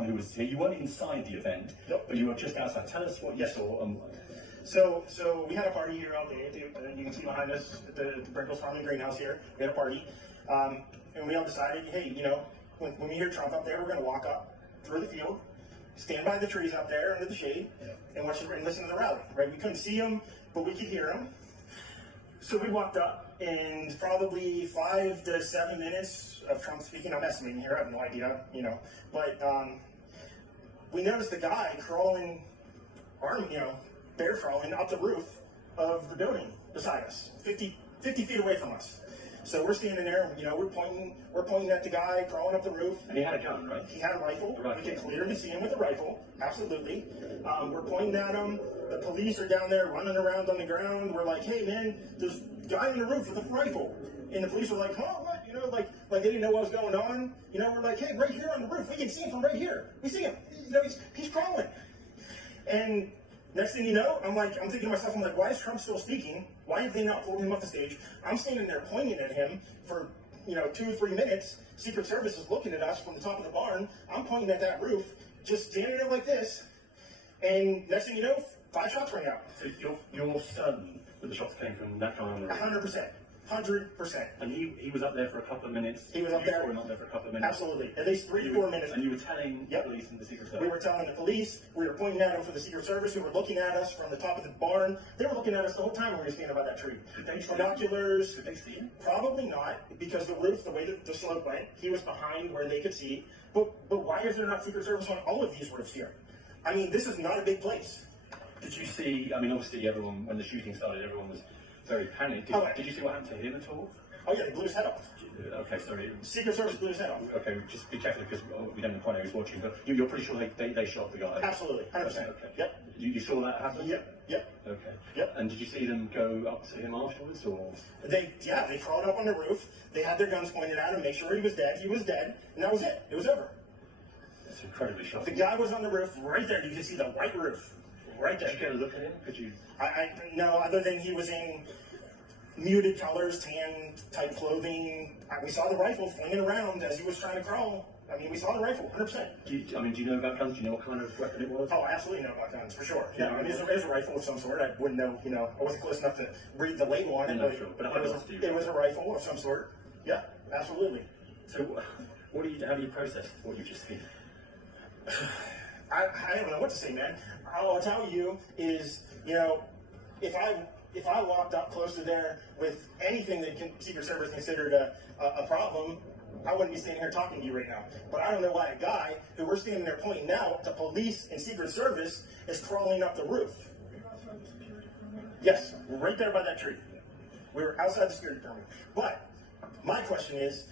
someone who was here. You weren't inside the event, Nope. but you were just outside. Tell us what you saw. So we had a party here all day. You can see behind us at the Brinkles Farming Greenhouse here. We had a party, and we all decided, hey, you know, when we hear Trump up there, we're going to walk up through the field, stand by the trees up there under the shade, and listen to the rally. Right? We couldn't see him, but we could hear him. So we walked up, and probably 5 to 7 minutes of Trump speaking. I'm estimating here. I have no idea, you know, but we noticed the guy crawling, bear crawling up the roof of the building beside us, 50 feet away from us. So we're standing there, you know, we're pointing at the guy crawling up the roof. And he had a gun, right? He had a rifle. We could clearly see him with a rifle, absolutely. We're pointing at him. The police are down there running around on the ground. We're like, hey man, there's a guy on the roof with a rifle. And the police were like, huh, what? You know, like they didn't know what was going on. You know, we're like, hey, right here on the roof, we can see him from right here. We see him. You know, he's crawling. And next thing you know, I'm thinking to myself, I'm like, why is Trump still speaking? Why have they not pulled him off the stage? I'm standing there pointing at him for, 2 or 3 minutes. Secret Service is looking at us from the top of the barn. I'm pointing at that roof, just standing there like this. And next thing you know, 5 shots rang out. So you're certain that the shots came from that guy on the roof? 100%. 100%. And he was up there for a couple of minutes? He was up there. You were not there for a couple of minutes? Absolutely. At least 3 to 4 minutes. And you were telling the police and the Secret Service? We were telling the police. We were pointing at them for the Secret Service, who were looking at us from the top of the barn. They were looking at us the whole time when we were standing by that tree. Could they see binoculars? Could they see him? Probably not, because the roof, the way that the slope went, he was behind where they could see. But why is there not Secret Service on all of these roofs here? I mean, this is not a big place. Did you see, I mean, obviously everyone, when the shooting started, everyone was very panicked. Did you see what happened to him at all? Oh yeah, they blew his head off. Okay, sorry. Secret Service blew his head off. Okay, just be careful because we don't know quite who's watching, but you're pretty sure they shot the guy? Absolutely, 100%. Okay. Yep. You saw that happen? Yep. Okay. Yep. And did you see them go up to him afterwards, or? They crawled up on the roof. They had their guns pointed at him, make sure he was dead. He was dead, and that was it. It was over. It's incredibly shocking. The guy was on the roof right there. You can see the white roof right there. Did you get a look at him? Could you? No, other than he was in muted colors, tan type clothing. We saw the rifle flinging around as he was trying to crawl. I mean, we saw the rifle, 100%. Do you know about guns? Do you know what kind of weapon it was? Oh, I absolutely know about guns, for sure. Yeah, I mean, it was a rifle of some sort. I wouldn't know, I wasn't close enough to read the label on it, but it was a rifle of some sort. Yeah, absolutely. So, how do you process what you just seen? I don't know what to say, man. All I'll tell you is, if I walked up close to there with anything that Secret Service considered a problem, I wouldn't be standing here talking to you right now. But I don't know why a guy who we're standing there pointing out to police and Secret Service is crawling up the roof. Yes, we're right there by that tree. We were outside the security perimeter. But my question is,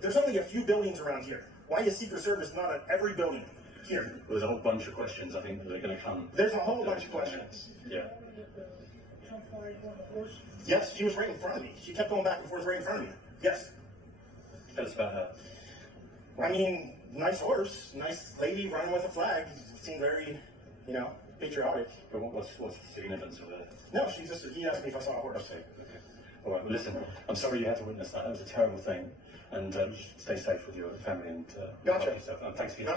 there's only a few buildings around here. Why is Secret Service not at every building here? Well, there's a whole bunch of questions, I think, that are going to come. There's a whole bunch of questions. Yeah. Yes, she was right in front of me. She kept going back and forth right in front of me. Yes. Tell us about her. I mean, nice horse, nice lady running with a flag. Seemed very, patriotic. But what's the significance of her? No, he asked me if I saw a horse. Okay. All right, well, listen, I'm sorry you had to witness that. That was a terrible thing. And just stay safe with your family and Gotcha. yourself. And thanks for your time.